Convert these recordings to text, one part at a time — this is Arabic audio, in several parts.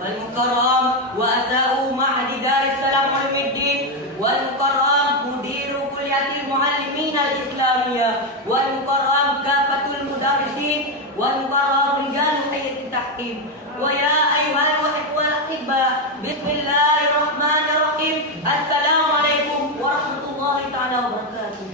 والمكرم وأساءوا معهد دار السلام علم الدين، والمكرم مدير كلية المعلمين الإسلامية، والمكرم كافة المدرسين، والمكرم رجال هيئة التحكيم. ويا أيها الإخوة الأحباء، بسم الله الرحمن الرحيم. السلام عليكم ورحمة الله تعالى وبركاته.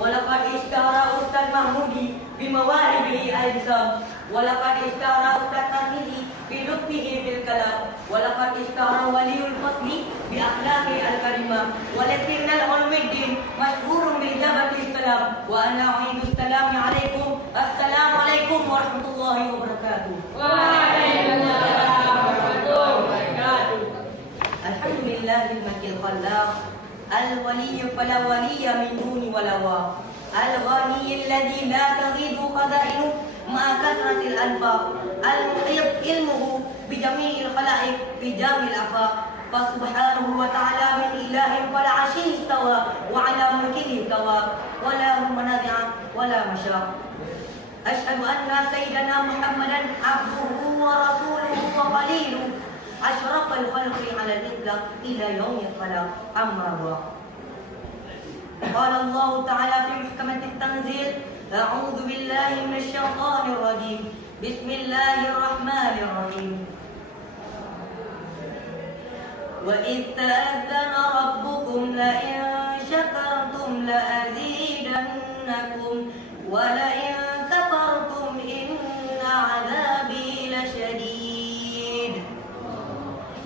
ولقد اشتهر أستاذ محمودي بمواهبه الإلزام، ولقد اشتهر أستاذ ترمذي بلطفه بالكلام، ولقد اشتهر ولي الفصل بأخلاقه الكريمة، ولكن العلم الدين مشهور بإجابة السلام. وأنا أعيد السلام عليكم. السلام عليكم ورحمة الله وبركاته. وعليكم السلام ورحمة الله وبركاته. الحمد لله الملك الخلاق، الولي فلا ولي من دون ولواء، الغني الذي لا تغيض خزائنه مع كثرة الأنفاق، المحيط علمه بجميع الخلائق في جميع الآفاق، فسبحانه وتعالى من إله فلا عشي استوى وعلى ملكه استوى، ولا هم منازع ولا مشاق. أشهد أن سيدنا محمدا عبده ورسوله وخليله، أشرف الخلق على الإطلاق إلى يوم الخلاق. أما بعد، قال الله تعالى في محكمة التنزيل: أعوذ بالله من الشيطان الرجيم، بسم الله الرحمن الرحيم. وإذ تأذن ربكم لئن شكرتم لأزيدنكم ولئن كفرتم إن عذابي لشديد.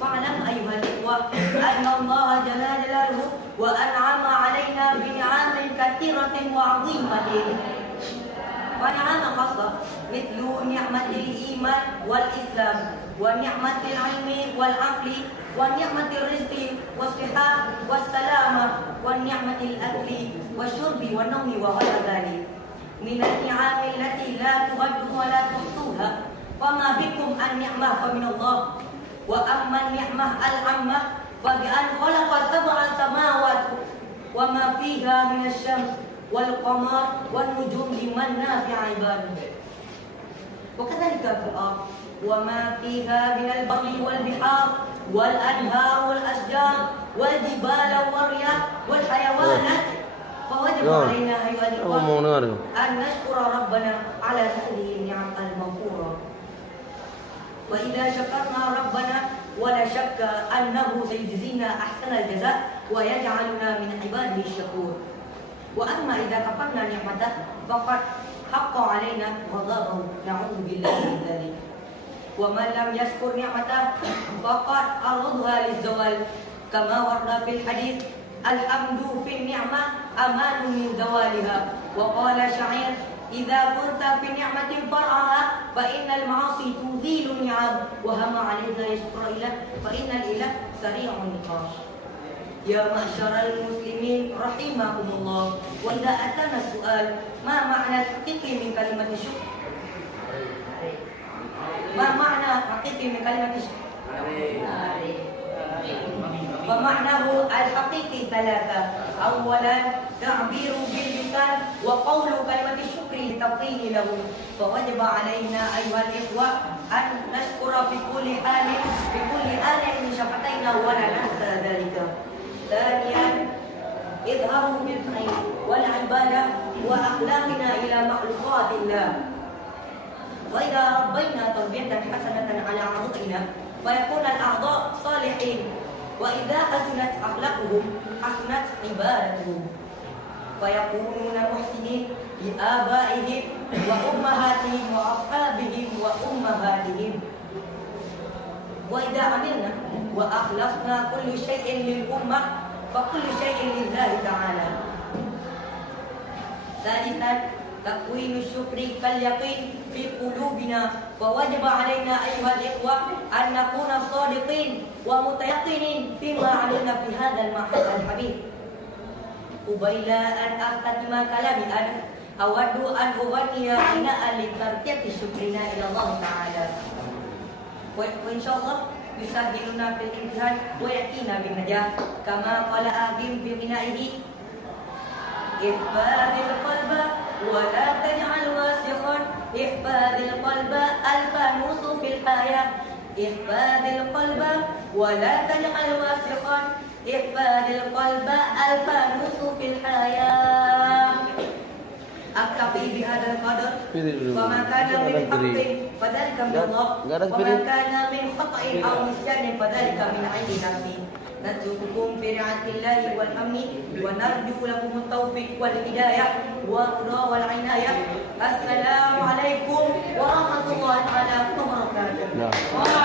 فاعلم أيها الإخوة أن الله جل جلاله وأنعم علينا بنعم كثيرة وعظيمة، ونعم خاصة مثل نعمة الإيمان والإسلام، ونعمة العلم والعقل، ونعمة الرزق والصحة والسلامة، ونعمة الأكل والشرب والنوم وغير ذلك من النعم التي لا تعد ولا تحصوها. فما بكم عن نعمة فمن الله. وأما النعمة العامة فبأن خلق سبع سماوات وما فيها من الشمس والقمر والنجوم لمنافع عباده، وكذلك في الأرض وما فيها من البر والبحار والأنهار والأشجار والجبال والرياح والحيوانات. فوجب علينا أيها الإخوة أن نشكر ربنا على هذه النعم المغفورة. وإذا شكرنا ربنا ولا شك أنه سيجزينا أحسن الجزاء ويجعلنا من عباده الشكور. وأما إذا كفرنا نعمته فقد حق علينا غضبه، نعوذ بالله من ذلك. ومن لم يشكر نعمته فقد عرضها للزوال، كما ورد في الحديث: الحمد في النعمة أمان من زوالها. وقال شعير: إذا كنت في نعمة فرعها فإن المعاصي تزيل النعم، وهم عليك يشكر إله فإن الإله سريع النقاش. يا معشر المسلمين رحمكم الله، وإذا أتانا السؤال: ما معنى الحقيقي من كلمة الشكر؟ ما معنى حقيقي من كلمة الشكر؟ فمعناه الحقيقي ثلاثة: أولا تعبير باللسان، وقول كلمة الشكر لتفضيل له. فوجب علينا أيها الإخوة أن نشكر في كل حال من شفتينا ولا ننسى ذلك. ثانيا إظهاره بالفعل والعبادة وأخلاقنا إلى مخلوقات الله. وإذا ربينا تربية حسنة على أعضائنا فيكون الأعضاء صالحين، وإذا حسنت أخلاقهم حسنت عبادتهم، فيكونون محسنين لآبائهم وأمهاتهم وأصحابهم وأمهاتهم. وإذا عملنا وأخلصنا كل شيء للأمة فكل شيء لله تعالى. ثالثا تكوين الشكر كاليقين في قلوبنا، فوجب علينا أيها الإخوة أن نكون صادقين ومتيقنين فيما عملنا في هذا المعهد الحبيب. قبيل أن أختتم كلامي أنا أود أن أغني غناء لتركية شكرنا إلى الله تعالى، وإن شاء الله يسهلنا في الامتحان ويأتينا بالنجاح، كما قال آدم في غنائه: احفظ القلب ولا تجعل واسخا احفظ القلب الفانوس في الحياة احفظ القلب ولا تجعل واسخا احفظ القلب الفانوس في الحياة أكتفي بهذا القدر وما كان من حق فذلك من الله وما كان من خطأ أو نسيان فذلك من عند نفسي نترككم في رعاية الله والأمن ونرجو لكم التوفيق والهداية والرضا والعناية السلام عليكم ورحمة الله تعالى وبركاته